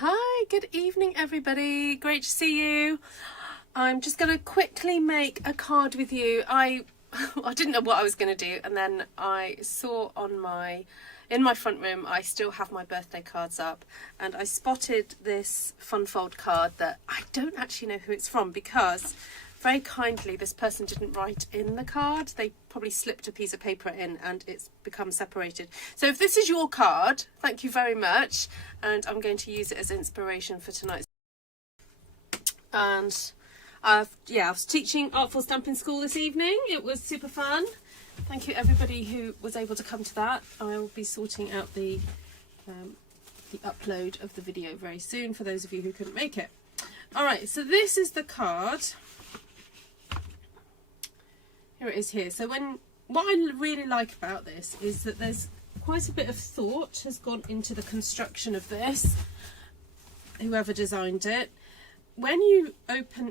Hi, good evening everybody. Great to see you. I'm just going to quickly make a card with you. I didn't know what I was going to do, and then I saw in my front room I still have my birthday cards up, and I spotted this fun fold card that I don't actually know who it's from, because very kindly this person didn't write in the card. They probably slipped a piece of paper in and it's become separated. So if this is your card, thank you very much, and I'm going to use it as inspiration for tonight's. And I was teaching Artful Stampin School this evening. It was super fun. Thank you everybody who was able to come to that. I will be sorting out the upload of the video very soon for those of you who couldn't make it. Alright, so this is the card. Here it is here. So what I really like about this is that there's quite a bit of thought has gone into the construction of this, whoever designed it. When you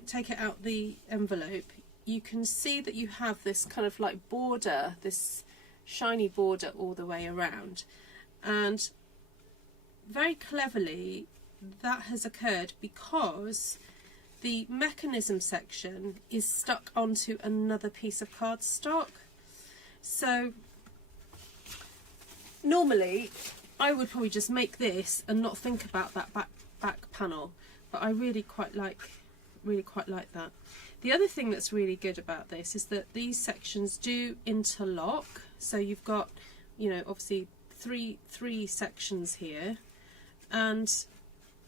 take it out the envelope, you can see that you have this kind of like border, this shiny border all the way around. And very cleverly that has occurred because the mechanism section is stuck onto another piece of cardstock. So normally I would probably just make this and not think about that back panel, but I really quite like that. The other thing that's really good about this is that these sections do interlock. So you've got, you know, obviously three sections here, and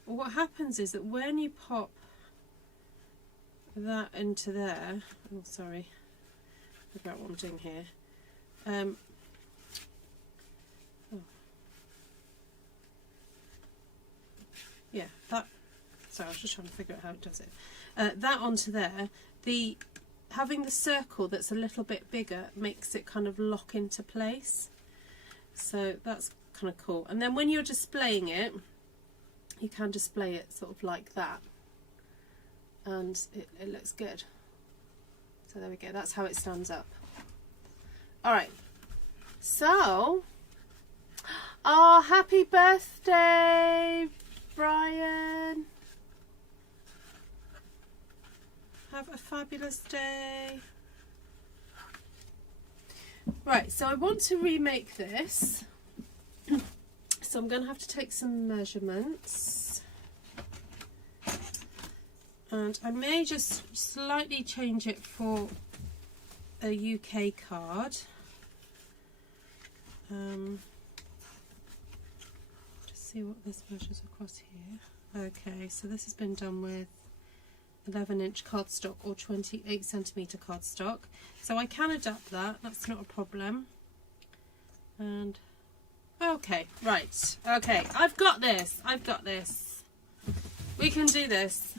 what happens is that when you pop that into there, oh sorry, figure out what I'm doing here. Yeah, that. Sorry, I was just trying to figure out how it does it. That onto there. Having the circle that's a little bit bigger makes it kind of lock into place. So that's kind of cool. And then when you're displaying it, you can display it sort of like that, and it looks good. So there we go, that's how it stands up. Alright, so, oh, happy birthday, Brian. Have a fabulous day. Right, so I want to remake this. So I'm going to have to take some measurements. And I may just slightly change it for a UK card. Just see what this measures across here. Okay, so this has been done with 11-inch cardstock or 28cm cardstock. So I can adapt that, that's not a problem. And okay, right, okay, I've got this. We can do this.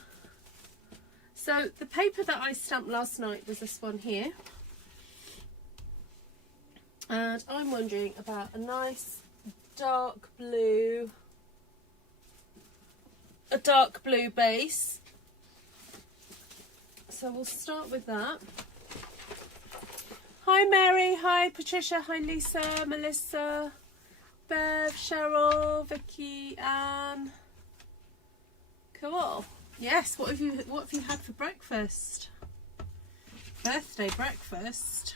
So the paper that I stamped last night was this one here, and I'm wondering about a nice dark blue base. So we'll start with that. Hi Mary, hi Patricia, hi Lisa, Melissa, Bev, Cheryl, Vicky, Anne. Cool. Yes, what have you had for breakfast? Birthday breakfast.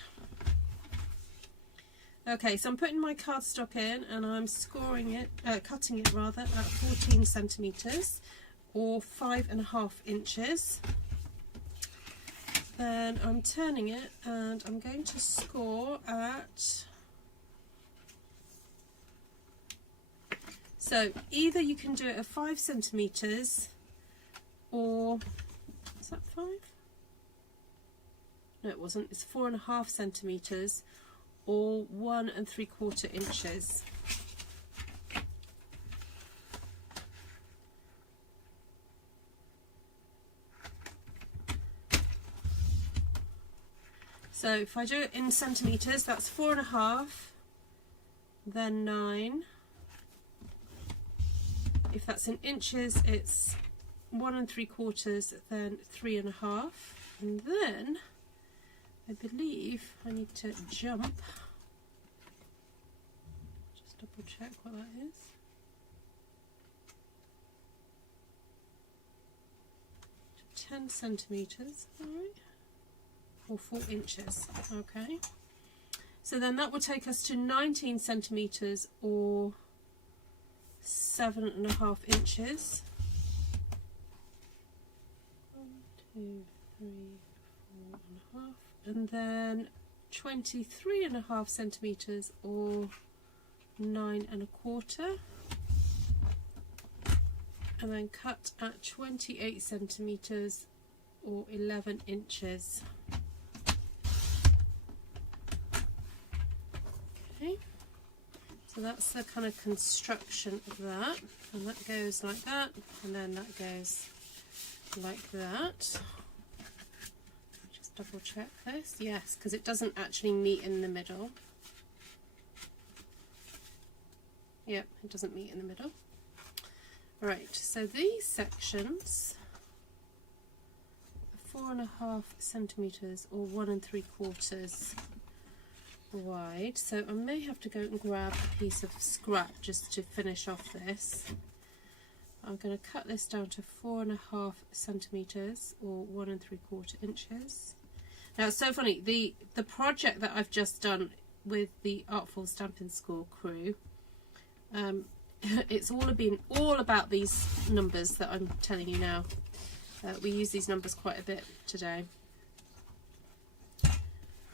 Okay, so I'm putting my cardstock in and I'm cutting it rather, at 14 centimeters or 5.5 inches. Then I'm turning it and I'm going to score at, so either you can do it at 5 centimeters or, is that 5? No, it wasn't. It's 4.5 centimeters or 1 3/4 inches. So if I do it in centimeters, that's 4.5, then 9. If that's in inches, it's 1 3/4, then 3.5, and then I believe I need to jump. Just double check what that is. 10 centimetres, all right, or 4 inches, okay. So then that will take us to 19 centimetres or 7.5 inches. 1, 2, 3, 4.5, and then 23.5 centimetres or 9.25, and then cut at 28 centimetres or 11 inches. Okay, so that's the kind of construction of that, and that goes like that, and then that goes like that. Just double check this, yes, because it doesn't actually meet in the middle. Yep, it doesn't meet in the middle. Right, so these sections are 4.5 centimetres or 1 3/4 wide. So I may have to go and grab a piece of scrap just to finish off this. I'm going to cut this down to 4.5 centimetres or 1 3/4 inches. Now it's so funny, the project that I've just done with the Artful Stampin School crew, it's all about these numbers that I'm telling you now. We use these numbers quite a bit today.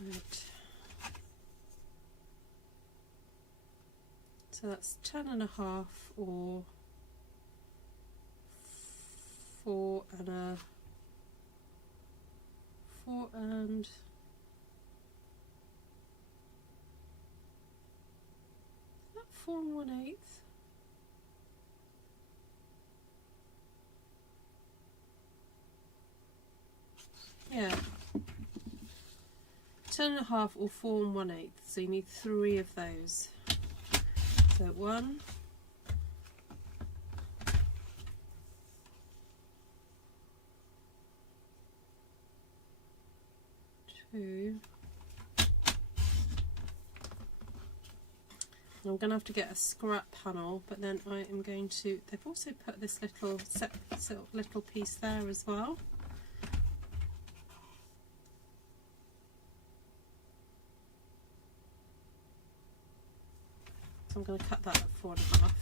Right. So that's 10.5 or 4 and 4 1/8. Yeah, 10.5 or 4 1/8. So you need 3 of those. So 1, 2. I'm going to have to get a scrap panel, but then I am going to, they've also put this little piece there as well. So I'm going to cut that at 4.5.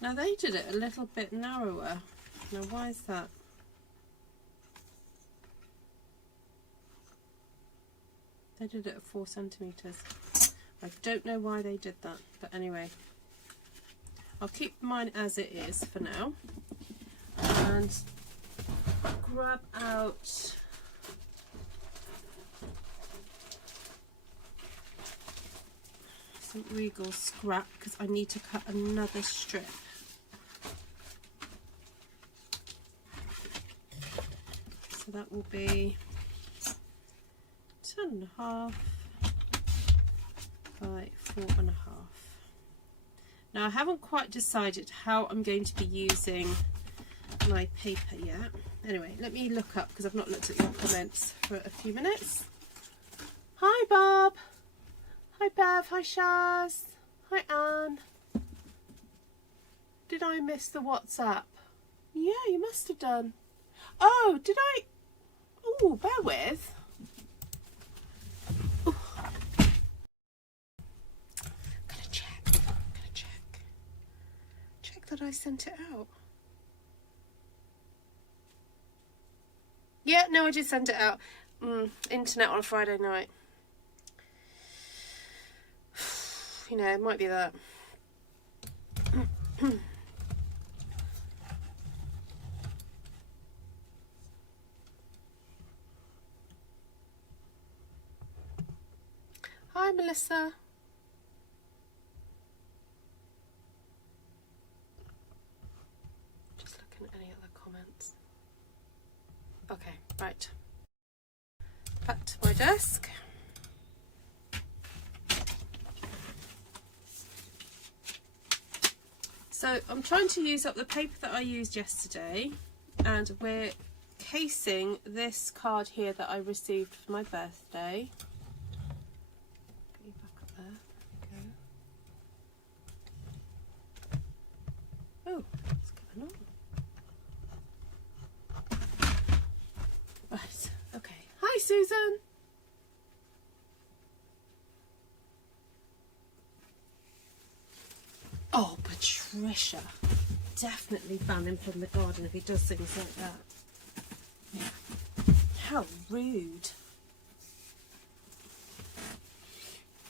Now they did it a little bit narrower. Now why is that? They did it at 4 centimetres. I don't know why they did that, but anyway. I'll keep mine as it is for now. And grab out some Regal scrap because I need to cut another strip. So that will be 10.5 by 4.5. Now I haven't quite decided how I'm going to be using my paper yet. Anyway, let me look up because I've not looked at your comments for a few minutes. Hi Bob. Hi Bev. Hi Shaz. Hi Anne. Did I miss the WhatsApp? Yeah, you must have done. Oh, did I? Oh, bear with. Ooh. Gotta check. Check that I sent it out. Yeah, no, I did send it out. Internet on a Friday night. You know, it might be that. Hi, Melissa. Just looking at any other comments. Okay, right. Back to my desk. So I'm trying to use up the paper that I used yesterday, and we're casing this card here that I received for my birthday. Get you back up there. Susan? Oh, Patricia. Definitely ban him from the garden if he does things like that. How rude.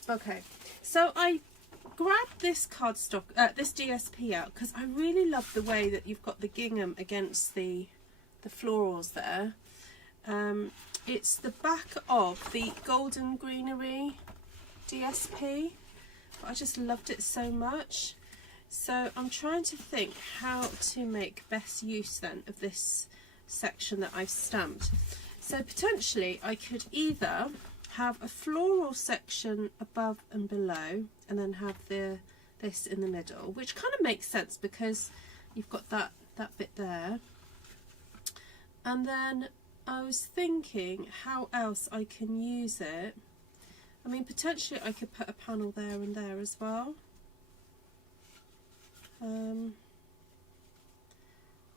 Okay, so I grabbed this cardstock, this DSP out because I really love the way that you've got the gingham against the florals there. It's the back of the Golden Greenery DSP. But I just loved it so much. So I'm trying to think how to make best use then of this section that I've stamped. So potentially I could either have a floral section above and below and then have this in the middle, which kind of makes sense because you've got that bit there. And then I was thinking how else I can use it. I mean, potentially I could put a panel there and there as well.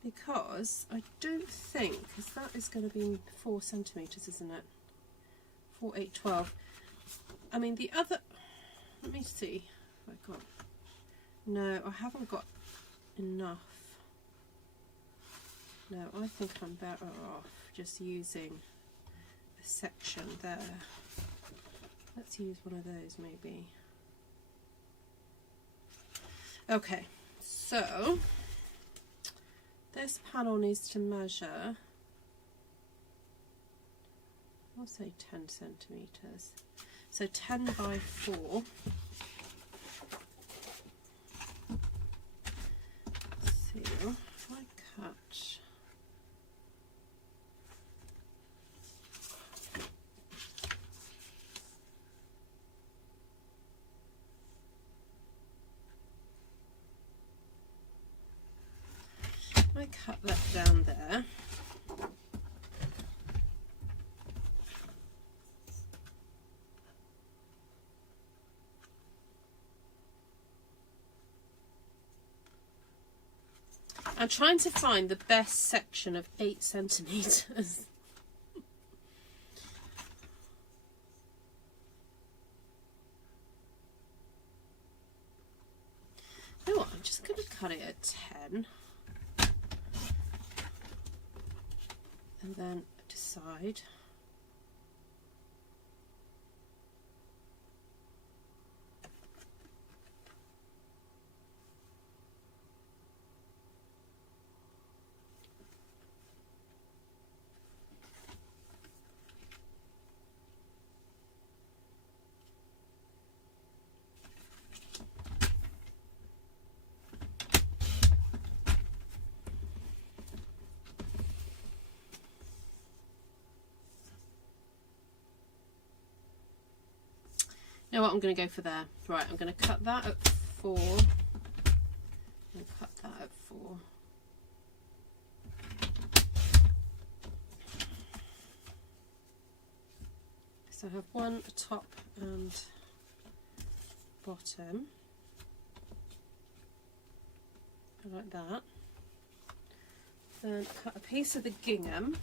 Because I don't think, because that is going to be 4 centimetres, isn't it? 4, 8, 12. I mean, the other, let me see if I got, no, I haven't got enough. No, I think I'm better off just using a section there. Let's use one of those maybe. Okay, so this panel needs to measure, I'll say 10 centimetres. So 10 by 4. So if I cut, that down there. I'm trying to find the best section of 8 centimetres. You know what, I'm just going to cut it at 10. And then decide. You know what, I'm going to go for there. Right, I'm going to cut that at 4 and cut that at 4. So I have one top and bottom, like that. Then cut a piece of the gingham.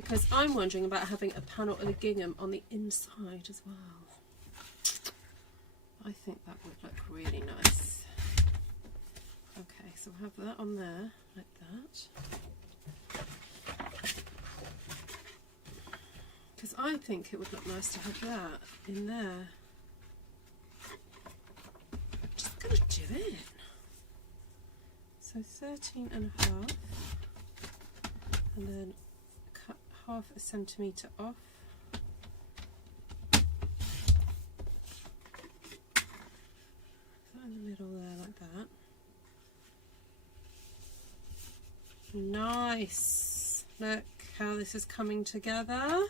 Because I'm wondering about having a panel of the gingham on the inside as well. I think that would look really nice. Okay, so we'll have that on there, like that. Because I think it would look nice to have that in there. I'm just going to do it. So 13 and a half. And then cut half a centimetre off. Put in the middle there like that. Nice. Look how this is coming together.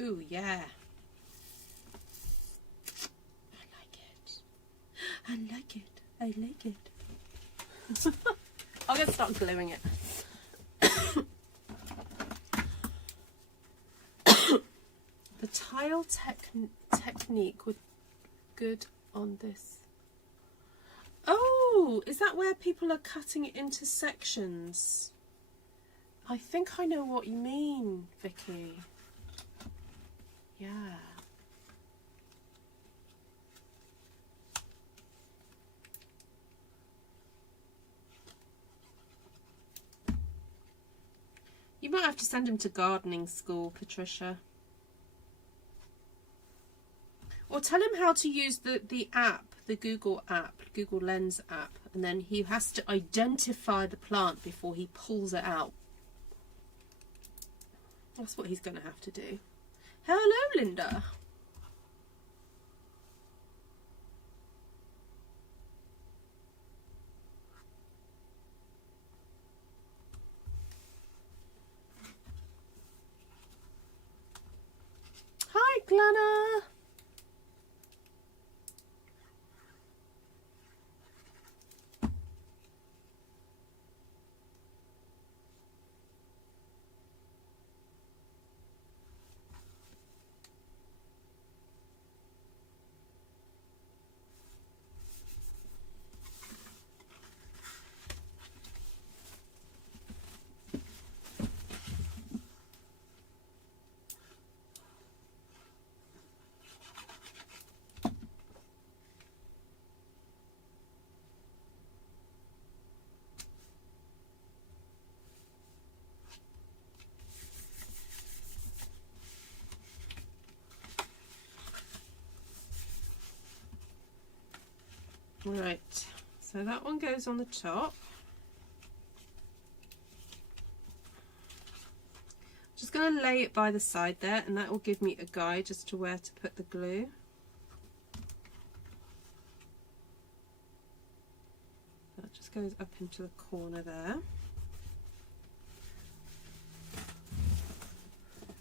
Ooh, yeah. I like it. I like it. I like it. I'm going to start gluing it. The tile technique would good on this. Oh, is that where people are cutting it into sections? I think I know what you mean, Vicky. Yeah. You might have to send him to gardening school, Patricia. Or tell him how to use the app, the Google app, Google Lens app, and then he has to identify the plant before he pulls it out. That's what he's going to have to do. Hello, Linda. Hi, Glenna. Right, so that one goes on the top. Just going to lay it by the side there, and that will give me a guide as to where to put the glue. That just goes up into the corner there.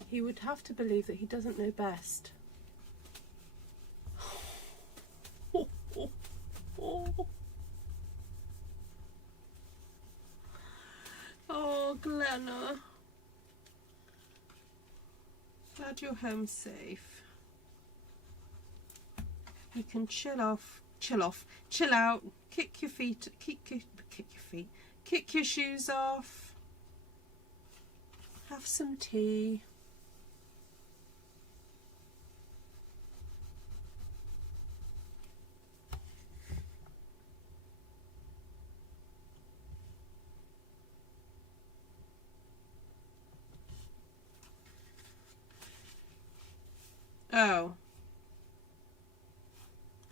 He would have to believe that he doesn't know best. Oh, Glenna. Glad you're home safe. You can chill out, kick your shoes off, have some tea. Oh.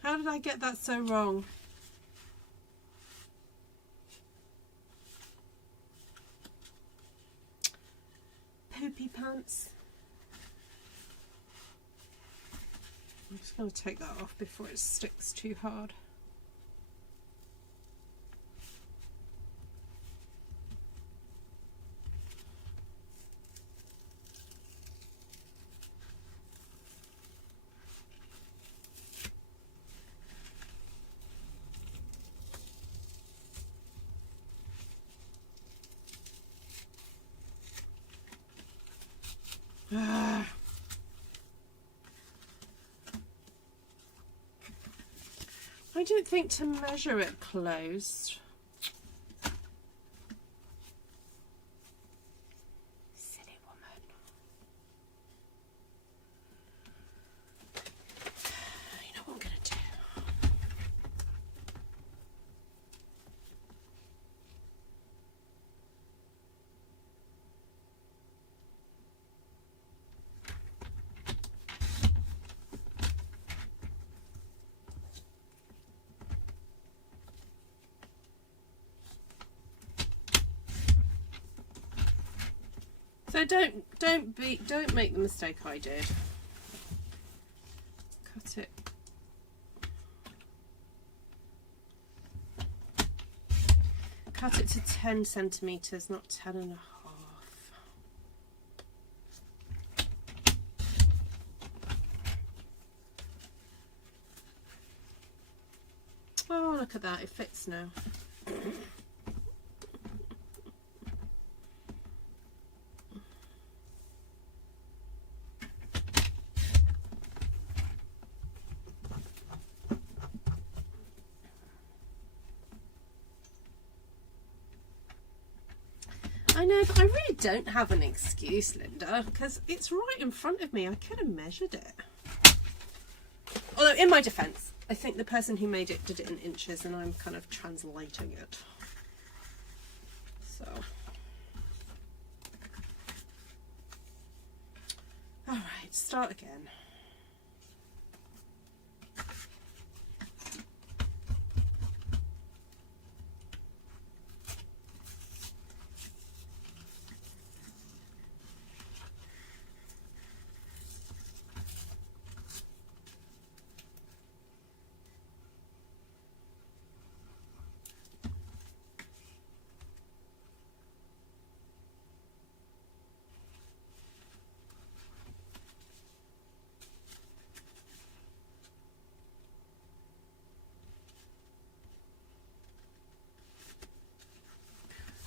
How did I get that so wrong? Poopy pants. I'm just going to take that off before it sticks too hard. I don't think to measure it closed. Silly woman. You know what I'm going to do? So don't make the mistake I did. Cut it. Cut it to 10 centimeters, not 10 and a half. Oh, look at that, it fits now. I know, but I really don't have an excuse, Linda, because it's right in front of me. I could have measured it. Although, in my defence, I think the person who made it did it in inches and I'm kind of translating it. So. Alright, start again.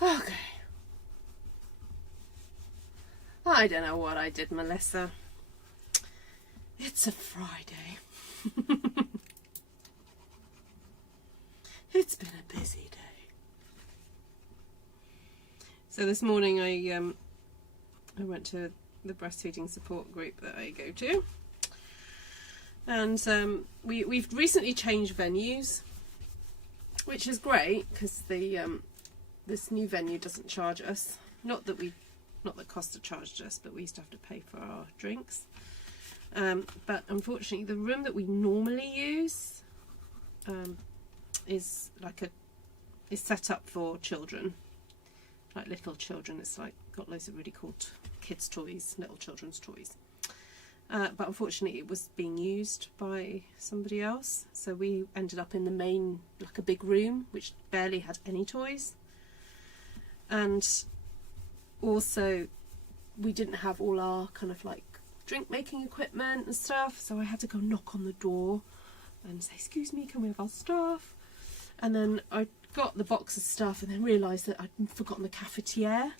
Okay. I don't know what I did, Melissa. It's a Friday. It's been a busy day. So this morning I went to the breastfeeding support group that I go to, and we've recently changed venues, which is great because the this new venue doesn't charge us. Not that Costa charged us, but we used to have to pay for our drinks. But unfortunately, the room that we normally use is set up for children, like little children. It's like got loads of really cool kids' toys, little children's toys. But unfortunately, it was being used by somebody else, so we ended up in the main, like a big room, which barely had any toys. And also we didn't have all our kind of like drink making equipment and stuff, so I had to go knock on the door and say, excuse me, can we have our stuff? And then I got the box of stuff and then realised that I'd forgotten the cafetiere,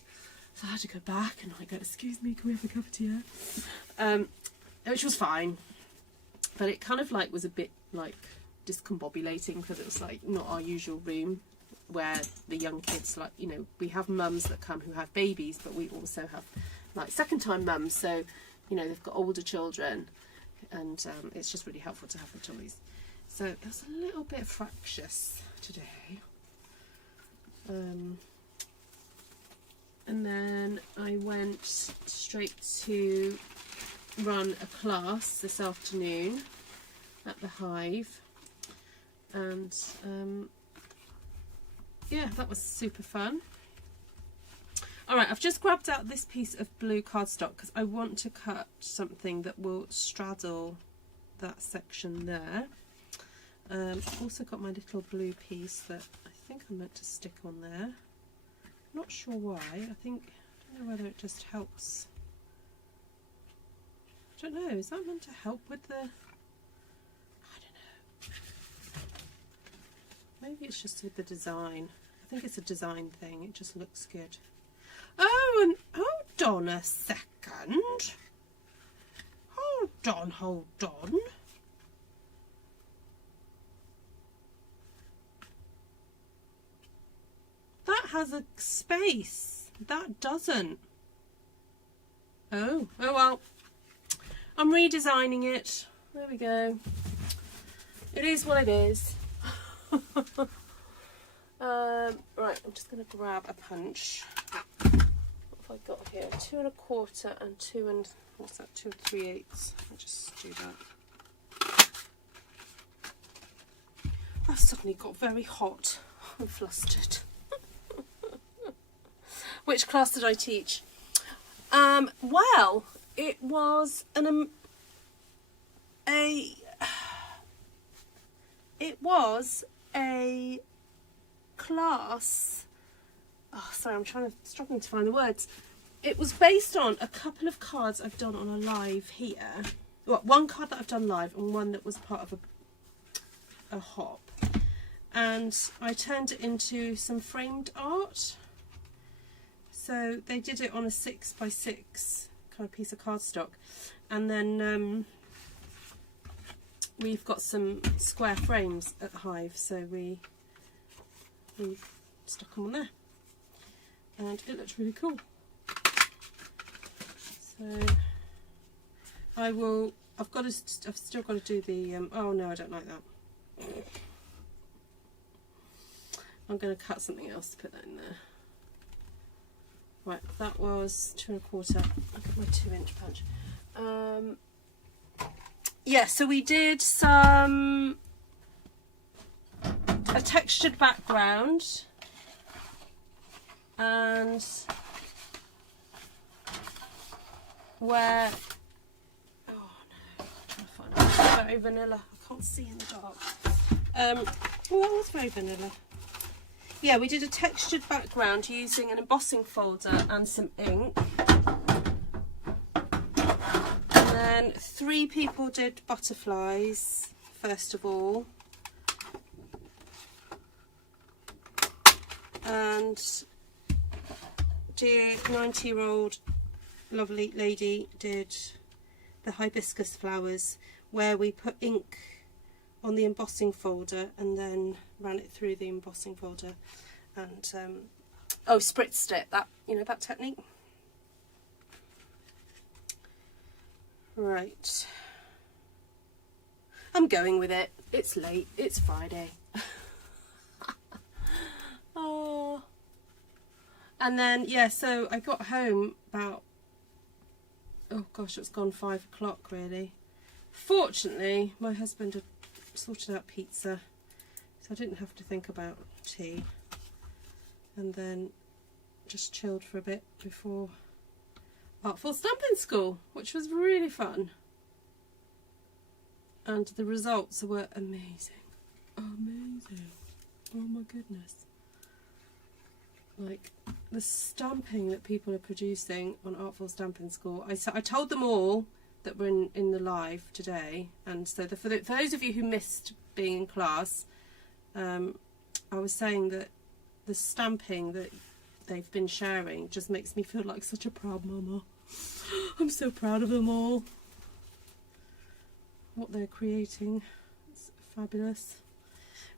so I had to go back and I go, excuse me, can we have the cafetiere? Which was fine, but it kind of like was a bit like discombobulating because it was like not our usual room, where the young kids, like, you know, we have mums that come who have babies, but we also have like second time mums, so you know they've got older children, and it's just really helpful to have the toys. So it was a little bit fractious today, and then I went straight to run a class this afternoon at the Hive, and yeah, that was super fun. Alright, I've just grabbed out this piece of blue cardstock because I want to cut something that will straddle that section there. I've also got my little blue piece that I think I'm meant to stick on there. Not sure why. I don't know whether it just helps. I don't know, is that meant to help with the... I don't know. Maybe it's just with the design. I think it's a design thing, it just looks good. Oh, and hold on a second. Hold on. That has a space. That doesn't. Oh well. I'm redesigning it. There we go. It is what it is. Right, I'm just going to grab a punch. What have I got here? 2 1/4 and 2 and what's that? 2 3/8. I'll just do that. I've suddenly got very hot. I'm flustered. Which class did I teach? Well, it was a class. Oh, sorry, I'm struggling to find the words. It was based on a couple of cards I've done on a live here. Well, one card that I've done live and one that was part of a hop. And I turned it into some framed art. So they did it on a 6x6 kind of piece of cardstock. And then we've got some square frames at the Hive, so we stuck them on there. and it looks really cool. So I've still got to do the, oh no, I don't like that. I'm going to cut something else to put that in there. Right, that was 2 1/4. Look at my 2-inch punch. Yeah, so we did a textured background, and where, oh no, I'm trying to find it. It's very vanilla. I can't see in the dark. Well, that was very vanilla. Yeah, we did a textured background using an embossing folder and some ink. And then 3 people did butterflies, first of all. And dear 90-year-old lovely lady did the hibiscus flowers, where we put ink on the embossing folder and then ran it through the embossing folder and spritzed it, that, you know, that technique. Right, I'm going with it. It's late, it's Friday. Oh, and then yeah, so I got home about, oh gosh, it's gone 5 o'clock really. Fortunately my husband had sorted out pizza, so I didn't have to think about tea, and then just chilled for a bit before Artful Stampin' School, which was really fun, and the results were amazing. Amazing. Oh my goodness. Like the stamping that people are producing on Artful Stampin' School. I told them all that were in the live today, and so for those of you who missed being in class, I was saying that the stamping that they've been sharing just makes me feel like such a proud mama. I'm so proud of them all. What they're creating, it's fabulous.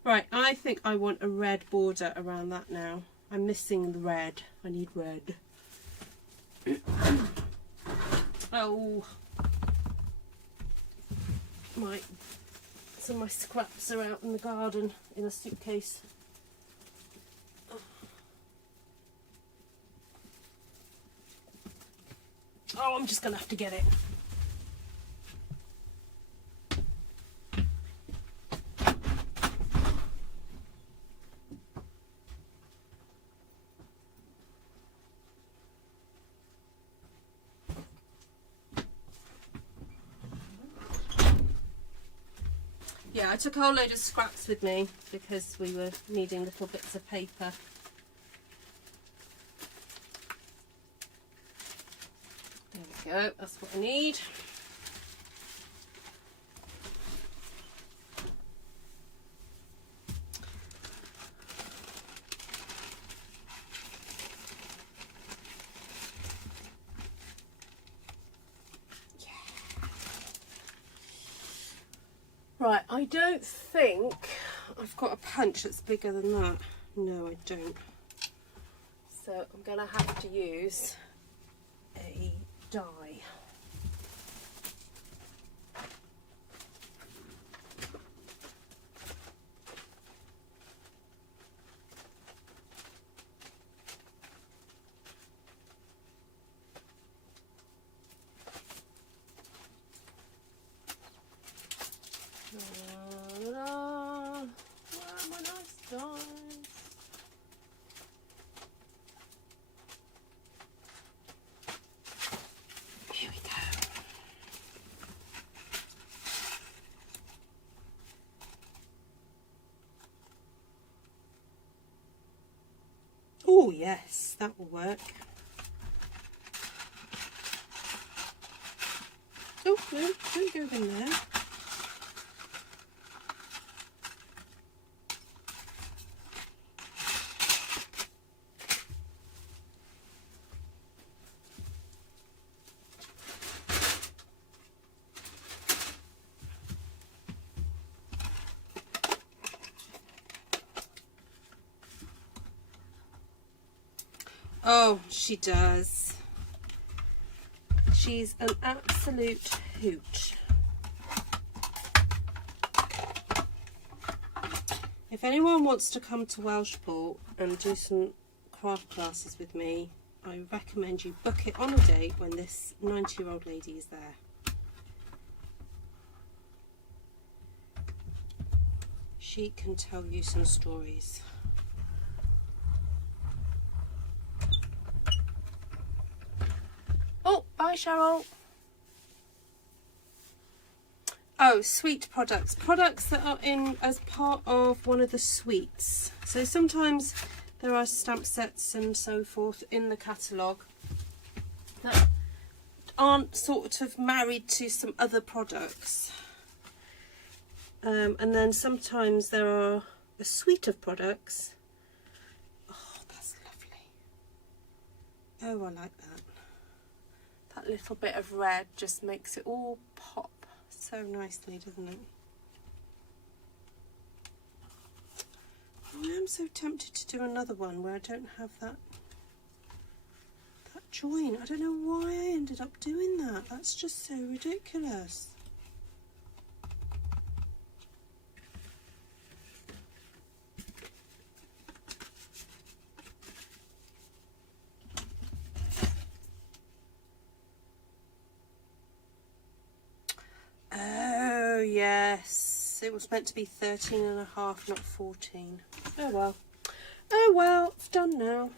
Right, I think I want a red border around that now. I'm missing the red. I need red. Oh, some of my scraps are out in the garden in a suitcase. Oh, I'm just gonna have to get it. Yeah, I took a whole load of scraps with me because we were needing little bits of paper. There we go, that's what I need. Right, I don't think I've got a punch that's bigger than that. No, I don't. So I'm going to have to use a die. Here we go. Oh yes, that will work. Oh no, don't go in there. Oh, she does. She's an absolute hoot. If anyone wants to come to Welshport and do some craft classes with me, I recommend you book it on a date when this 90-year-old lady is there. She can tell you some stories. Oh, bye Cheryl. Oh, sweet products. Products that are in as part of one of the suites. So sometimes there are stamp sets and so forth in the catalogue that aren't sort of married to some other products. And then sometimes there are a suite of products. Oh, that's lovely. Oh, I like that. That little bit of red just makes it all pop so nicely, doesn't it? I am so tempted to do another one where I don't have that join. I don't know why I ended up doing that. That's just so ridiculous. Oh yes, it was meant to be 13.5, not 14. Oh well. Oh well, it's done now.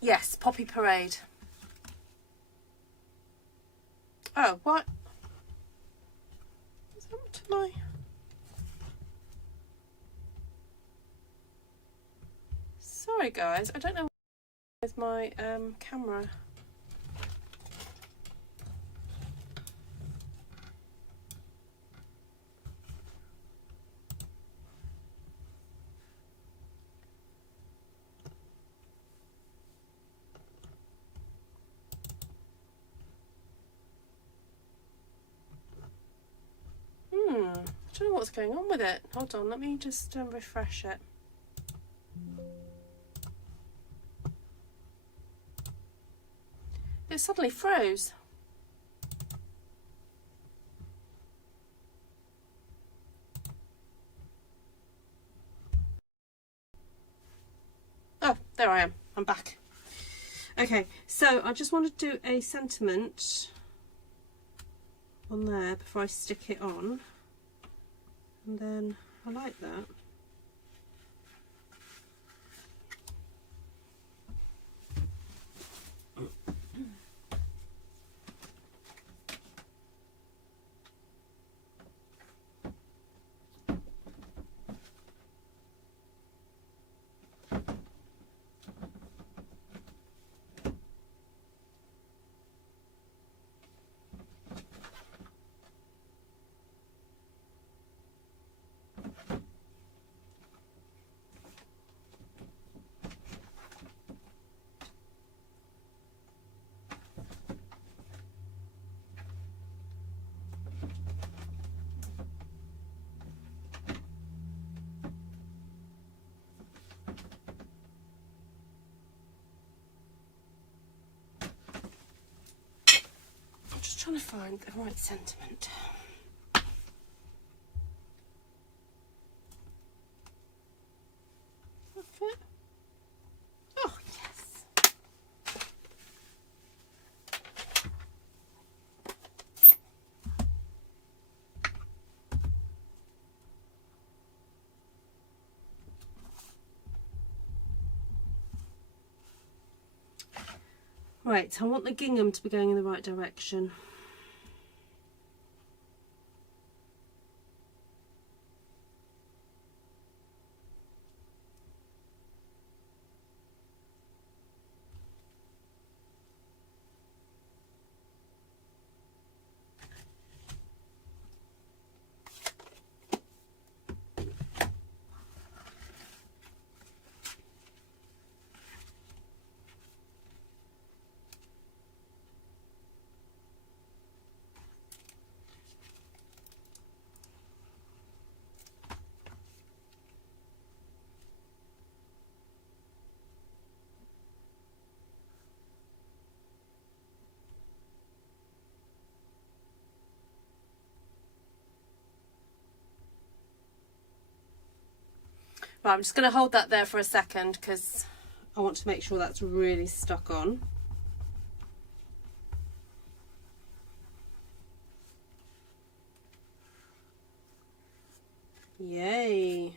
Yes, Poppy Parade. Oh, what? What's happened to my... Sorry guys, I don't know with my camera. I don't know what's going on with it. Hold on, let me just refresh it. It suddenly froze. Oh, there I am. I'm back. Okay, so I just want to do a sentiment on there before I stick it on. And then I like that. I'm just trying to find the right sentiment. Oh, yes. Right, I want the gingham to be going in the right direction. Right, I'm just going to hold that there for a second because I want to make sure that's really stuck on. Yay.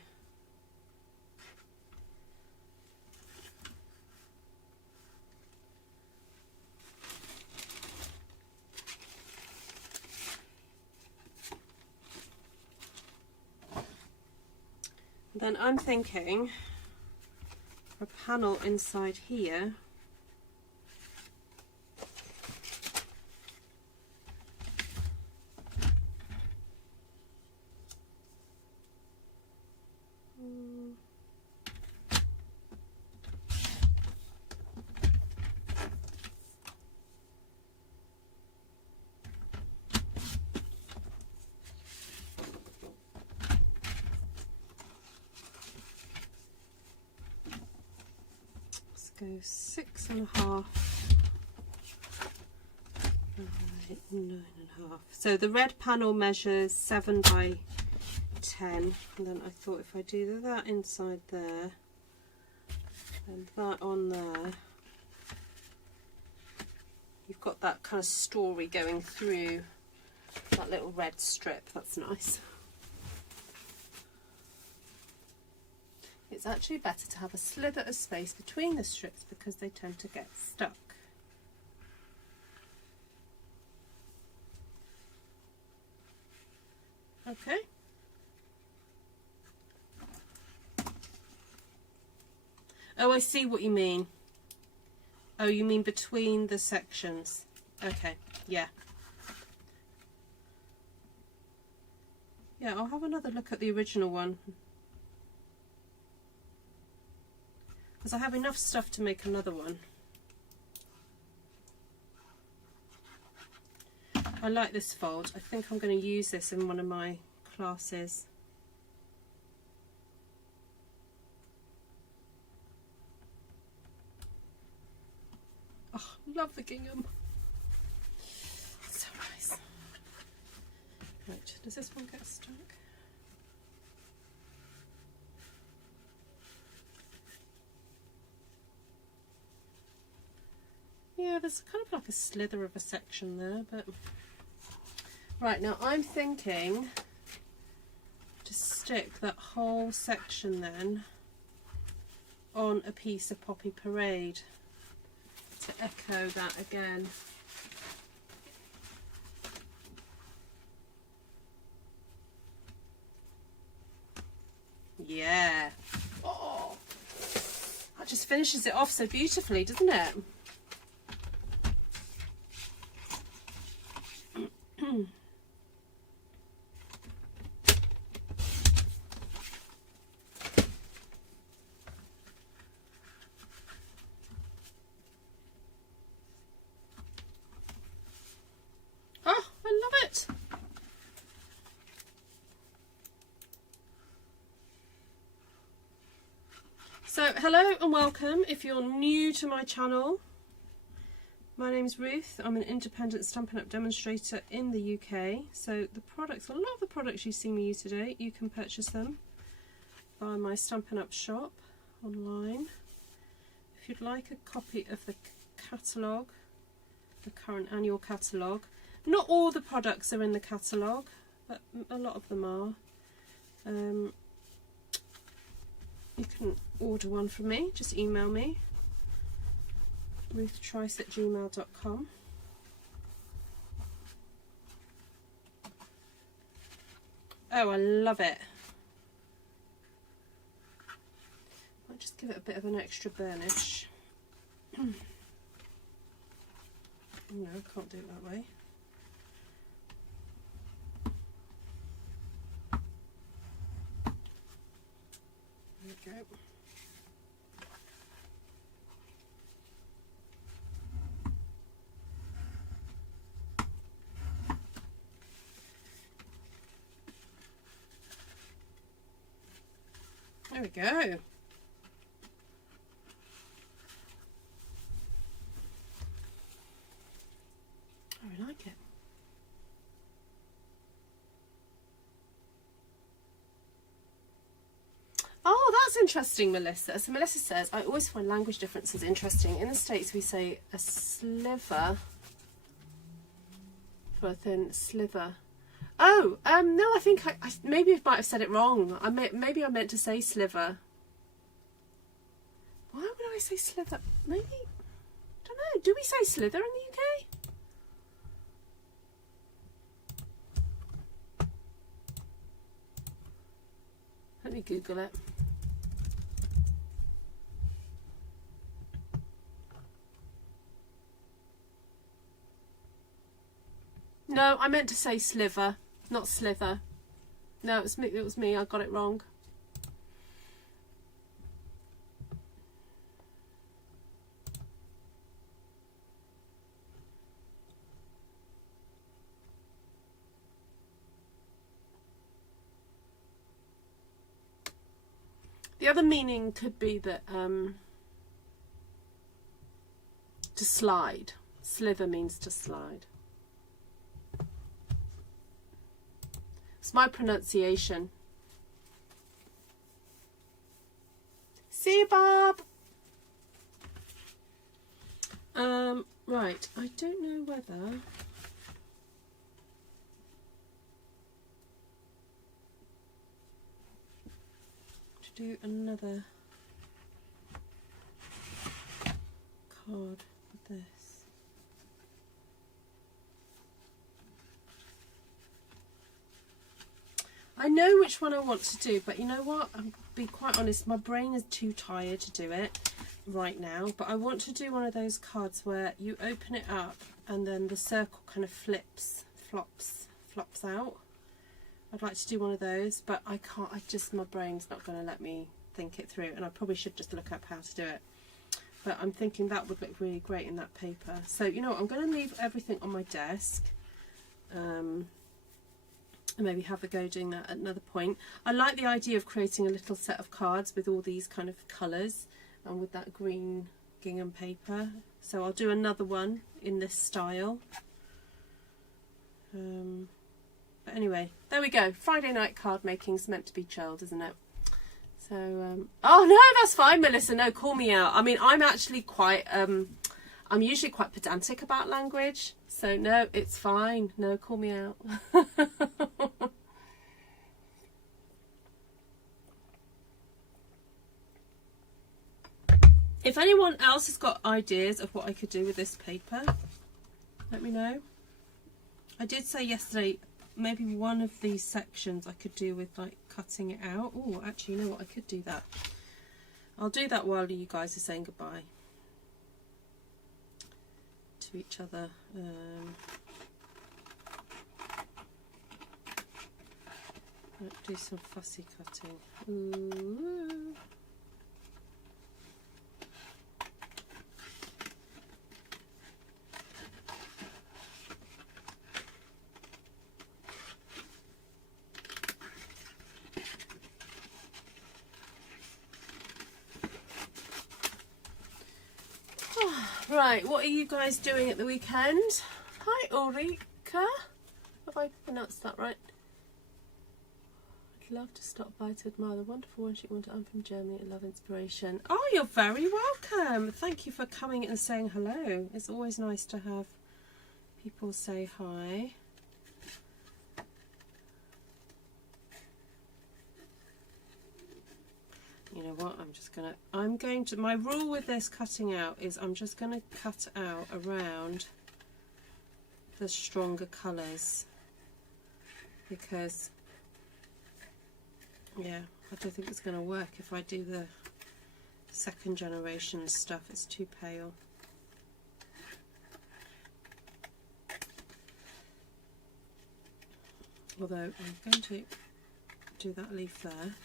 Then I'm thinking for a panel inside here, go 6.5, 9.5. So the red panel measures 7 by 10, and then I thought if I do that inside there and that on there, you've got that kind of story going through that little red strip. That's nice. It's actually better to have a slither of space between the strips because they tend to get stuck. Okay. Oh, I see what you mean. Oh, you mean between the sections. Okay, yeah. Yeah, I'll have another look at the original one. Because I have enough stuff to make another one. I like this fold. I think I'm going to use this in one of my classes. Oh, love the gingham. So nice. Right, does this one get stuck? Yeah, there's kind of like a slither of a section there, but... Right, now I'm thinking to stick that whole section then on a piece of Poppy Parade to echo that again. Yeah. Oh, that just finishes it off so beautifully, doesn't it? Oh, I love it. So, hello and welcome if you're new to my channel. My name's Ruth. I'm an independent Stampin' Up demonstrator in the UK. So the products, a lot of the products you see me use today, you can purchase them via my Stampin' Up shop online. If you'd like a copy of the catalogue, the current annual catalogue, not all the products are in the catalogue, but a lot of them are. You can order one from me, just email me. ruthtrice@gmail.com. Oh, I love it. I'll just give it a bit of an extra burnish. No, I can't do it that way. There we go. There we go. I like it. Oh, that's interesting, Melissa. So Melissa says, I always find language differences interesting. In the States, we say a sliver for a thin sliver. Oh, no, I think I maybe I might have said it wrong. Maybe I meant to say sliver. Why would I say sliver? Maybe, I don't know. Do we say slither in the UK? Let me Google it. No, I meant to say sliver, not slither. No, it was me. I got it wrong. The other meaning could be that to slide. Slither means to slide. It's my pronunciation. See you, Bob. Right, I don't know whether to do another card with this. I know which one I want to do, but you know what? I'll be quite honest, my brain is too tired to do it right now. But I want to do one of those cards where you open it up and then the circle kind of flops out. I'd like to do one of those, but I can't. My brain's not going to let me think it through, and I probably should just look up how to do it. But I'm thinking that would look really great in that paper. So you know what? I'm going to leave everything on my desk. And maybe have a go doing that at another point. I like the idea of creating a little set of cards with all these kind of colours and with that green gingham paper. So I'll do another one in this style. But anyway, there we go. Friday night card making's meant to be chilled, isn't it? So, oh no, that's fine, Melissa. No, call me out. I mean, I'm actually quite, I'm usually quite pedantic about language. So no, it's fine. No, call me out. If anyone else has got ideas of what I could do with this paper, let me know. I did say yesterday, maybe one of these sections I could do with like cutting it out. Oh, actually, you know what? I could do that. I'll do that while you guys are saying goodbye to each other. Let's do some fussy cutting. Ooh. Right, what are you guys doing at the weekend? Hi, Ulrika. Have I pronounced that right? I'd love to stop by to admire the wonderful one. I'm from Germany. I love inspiration. Oh, you're very welcome. Thank you for coming and saying hello. It's always nice to have people say hi. You know what, I'm going to, my rule with this cutting out is I'm just going to cut out around the stronger colours, because, yeah, I don't think it's going to work if I do the second generation stuff. It's too pale. Although I'm going to do that leaf there.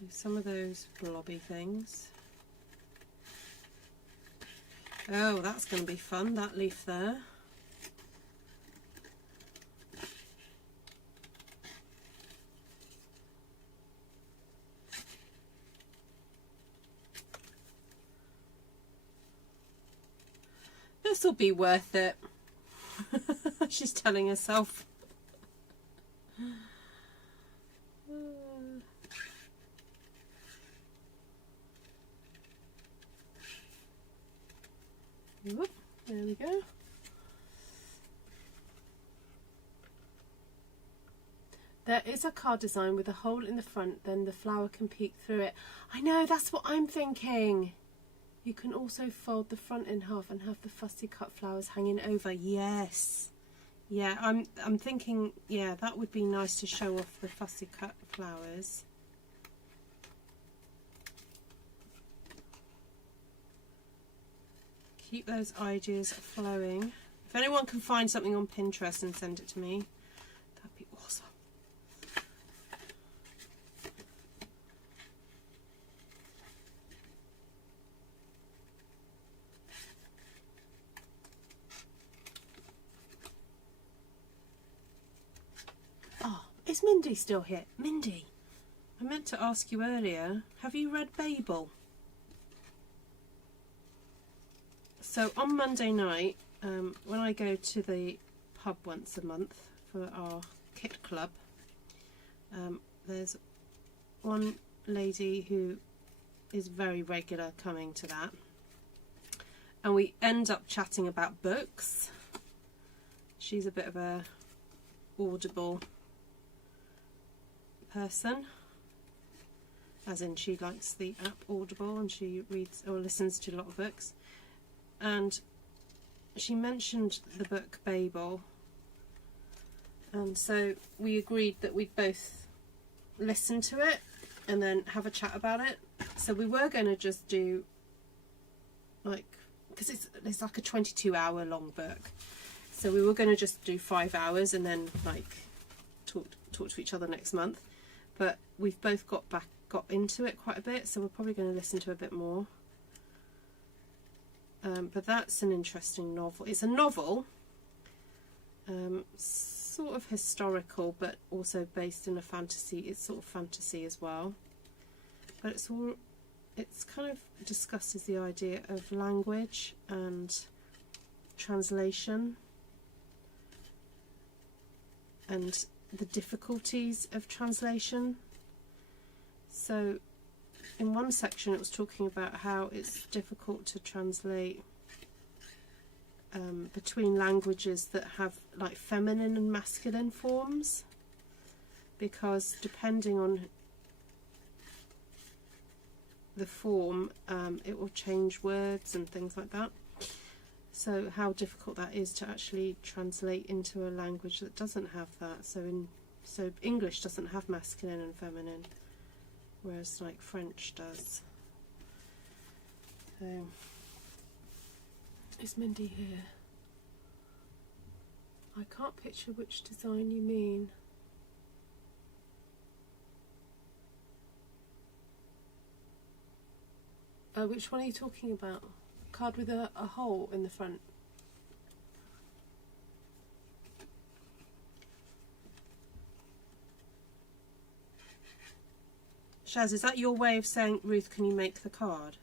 Do some of those blobby things. Oh, that's going to be fun, that leaf there. This will be worth it. She's telling herself. Whoop, there we go. There is a card design with a hole in the front, then the flower can peek through it. I know, that's what I'm thinking. You can also fold the front in half and have the fussy cut flowers hanging over. Yes. Yeah, I'm thinking, yeah, that would be nice to show off the fussy cut flowers. Keep those ideas flowing. If anyone can find something on Pinterest and send it to me, that'd be awesome. Oh, is Mindy still here? Mindy, I meant to ask you earlier, have you read Babel? So on Monday night, when I go to the pub once a month for our kit club, there's one lady who is very regular coming to that, and we end up chatting about books. She's a bit of a audible person, as in she likes the app Audible and she reads or listens to a lot of books. And she mentioned the book Babel, and so we agreed that we'd both listen to it and then have a chat about it. So we were going to just do, like, because it's like a 22-hour long book, so we were going to just do 5 hours and then like talk to each other next month. But we've both got into it quite a bit, so we're probably going to listen to a bit more. But that's an interesting novel. It's a novel, sort of historical, but also based in a fantasy. It's sort of fantasy as well. But it's kind of discusses the idea of language and translation and the difficulties of translation. So in one section it was talking about how it's difficult to translate between languages that have like feminine and masculine forms, because depending on the form it will change words and things like that. So how difficult that is to actually translate into a language that doesn't have that. So English doesn't have masculine and feminine, whereas like French does. So, is Mindy here? I can't picture which design you mean. Which one are you talking about? Card with a hole in the front. Shaz, is that your way of saying, Ruth, can you make the card?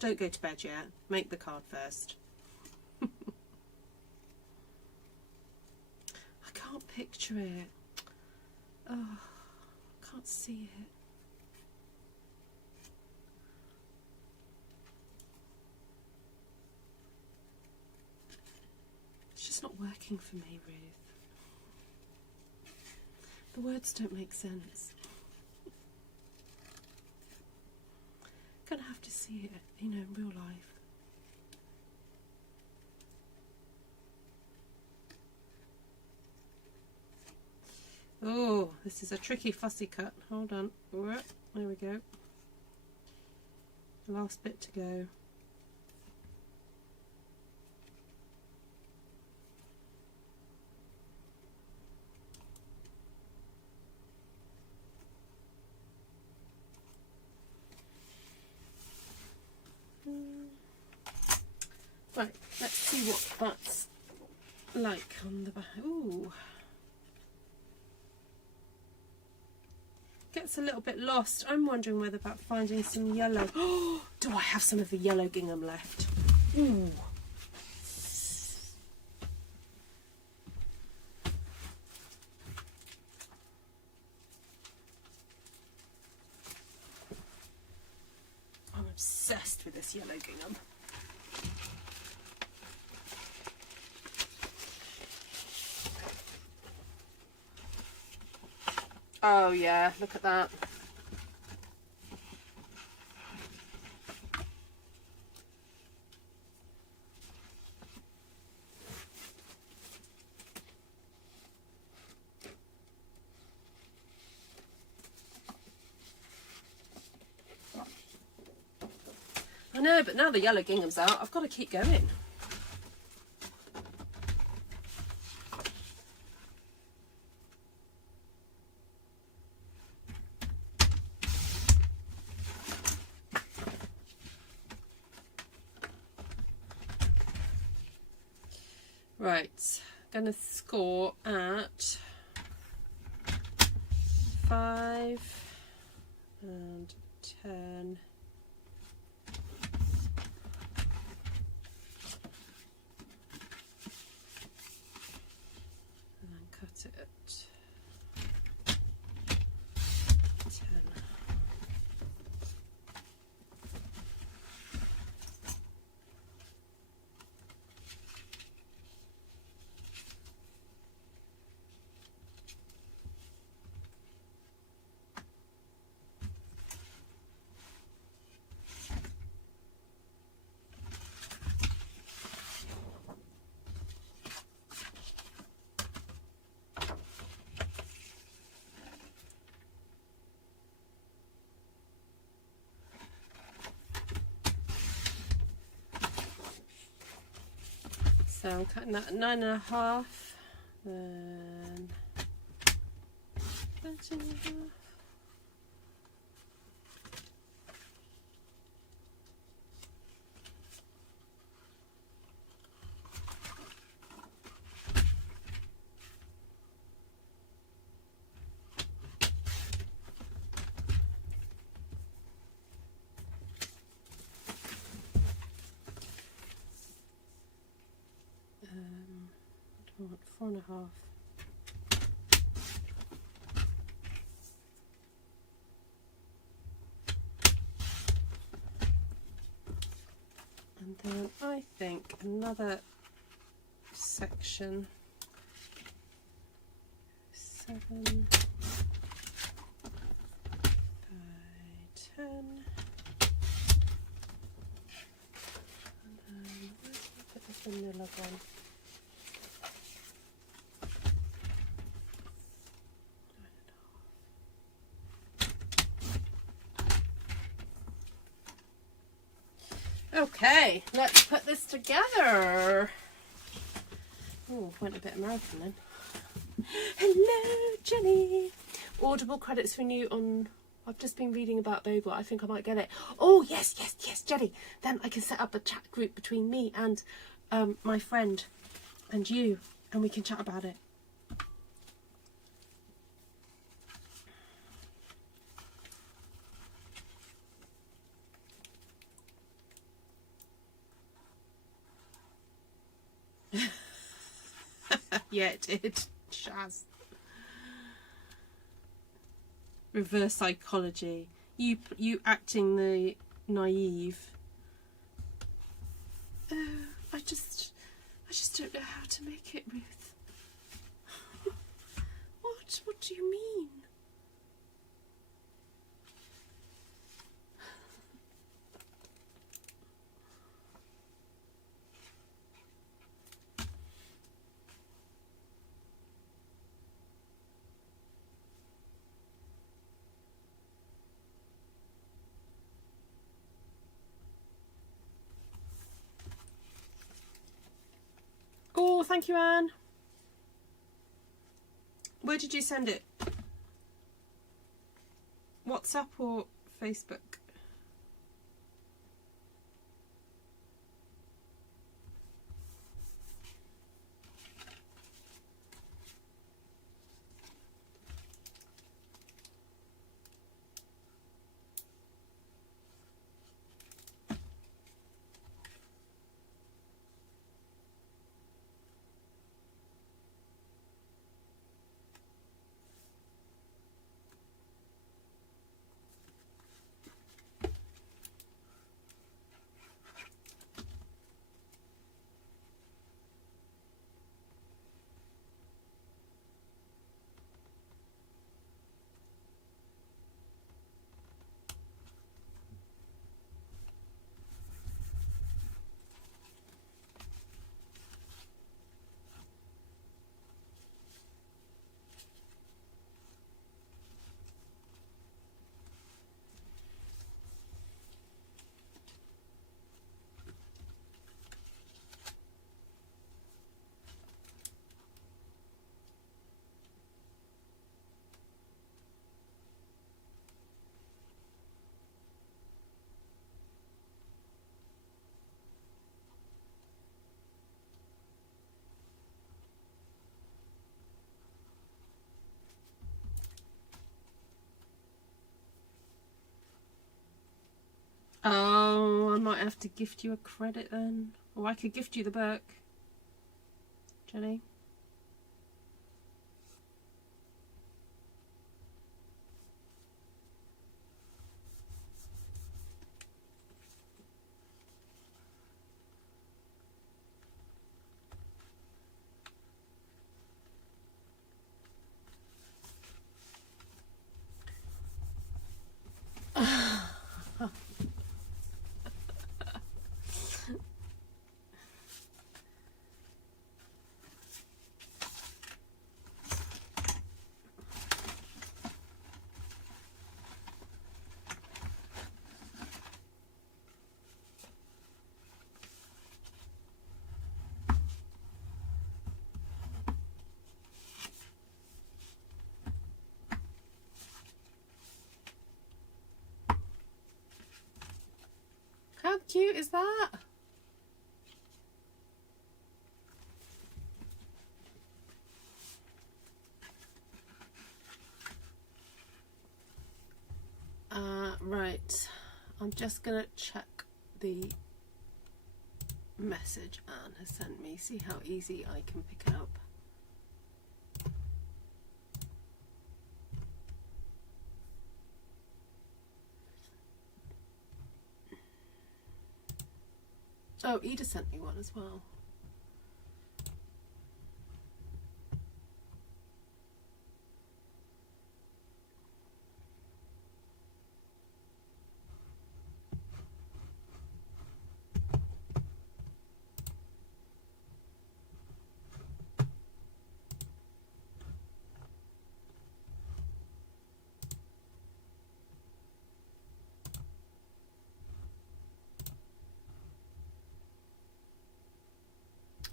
Don't go to bed yet. Make the card first. I can't picture it. Oh, I can't see it. It's just not working for me, Ruth. The words don't make sense. Gonna have to see it, you know, in real life. Oh, this is a tricky fussy cut. Hold on. There we go. Last bit to go. Right, let's see what that's like on the back. Ooh. Gets a little bit lost. I'm wondering whether about finding some yellow. Oh, do I have some of the yellow gingham left? Ooh. through this yellow gingham. Oh yeah, look at that. I know, but now the yellow gingham's out, I've got to keep going. Right, gonna score at 5 and 10. And then cut it at 10. So I'm cutting that at 9.5, then 13.5. What do I want? 4.5. And then I think another section, 7 by 10. And then where's the bit of vanilla one? Okay, let's put this together. Oh, went a bit American then. Hello, Jenny. Audible credits renew on. I've just been reading about Babel. I think I might get it. Oh, yes, yes, yes, Jenny. Then I can set up a chat group between me and my friend and you, and we can chat about it. Yeah, it did. Shaz. Reverse psychology. You acting the naive. I just don't know how to make it, Ruth. What do you mean? Oh, thank you, Anne. Where did you send it? WhatsApp or Facebook? Oh, I might have to gift you a credit then. Or I could gift you the book. Jenny? How cute is that? Right, I'm just gonna check the message Anne has sent me, see how easy I can pick it up. Oh, Ida sent me one as well.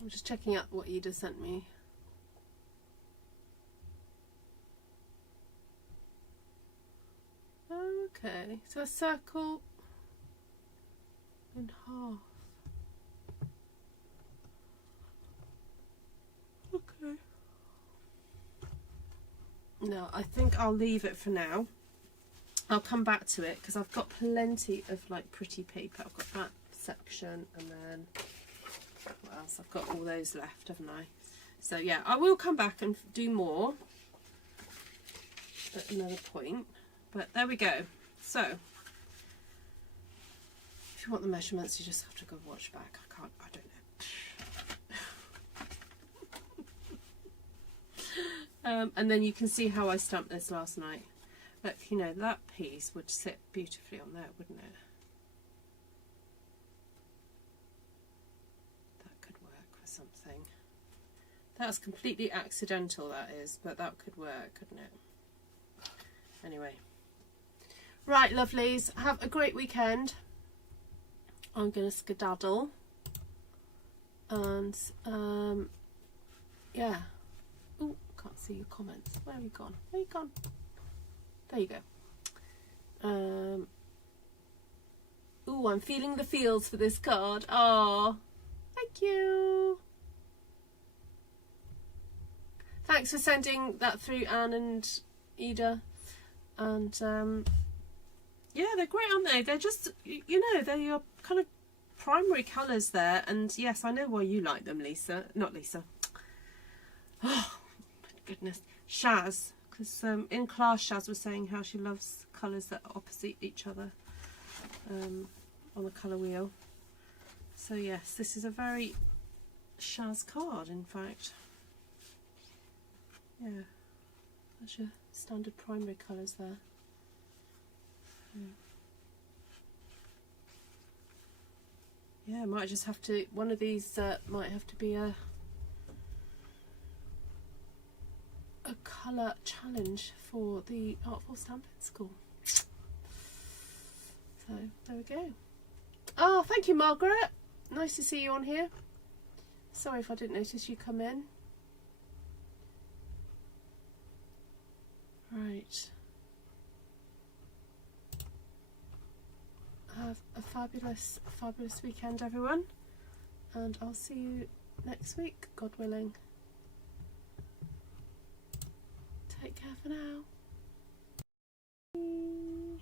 I'm just checking out what Ida sent me. Okay, so a circle in half. Okay. No, I think I'll leave it for now. I'll come back to it because I've got plenty of like pretty paper. I've got that section and then what else? I've got all those left, haven't I? So yeah, I will come back and do more at another point. But there we go. So if you want the measurements, you just have to go watch back. I don't know. And then you can see how I stamped this last night. Look, you know, that piece would sit beautifully on there, wouldn't it? That could work for something. That's completely accidental, that is, but that could work, couldn't it? Anyway. Right, lovelies, have a great weekend. I'm going to skedaddle. And, yeah. Oh, can't see your comments. Where have you gone? Where have you gone? There you go. Oh, I'm feeling the feels for this card. Oh, thank you. Thanks for sending that through, Anne and Ida. And yeah, they're great, aren't they? They're just, you know, they're your kind of primary colours there. And yes, I know why you like them, Lisa. Not Lisa. Oh, my goodness. Shaz. Because in class Shaz was saying how she loves colours that are opposite each other on the colour wheel. So yes, this is a very Shaz card, in fact. Yeah, that's your standard primary colours there. Yeah, might just have to, one of these might have to be a colour challenge for the Artful Stampin School. So there we go. Oh, thank you, Margaret. Nice to see you on here. Sorry if I didn't notice you come in. Right. Have a fabulous, fabulous weekend, everyone. And I'll see you next week, God willing. Take care for now. Bye.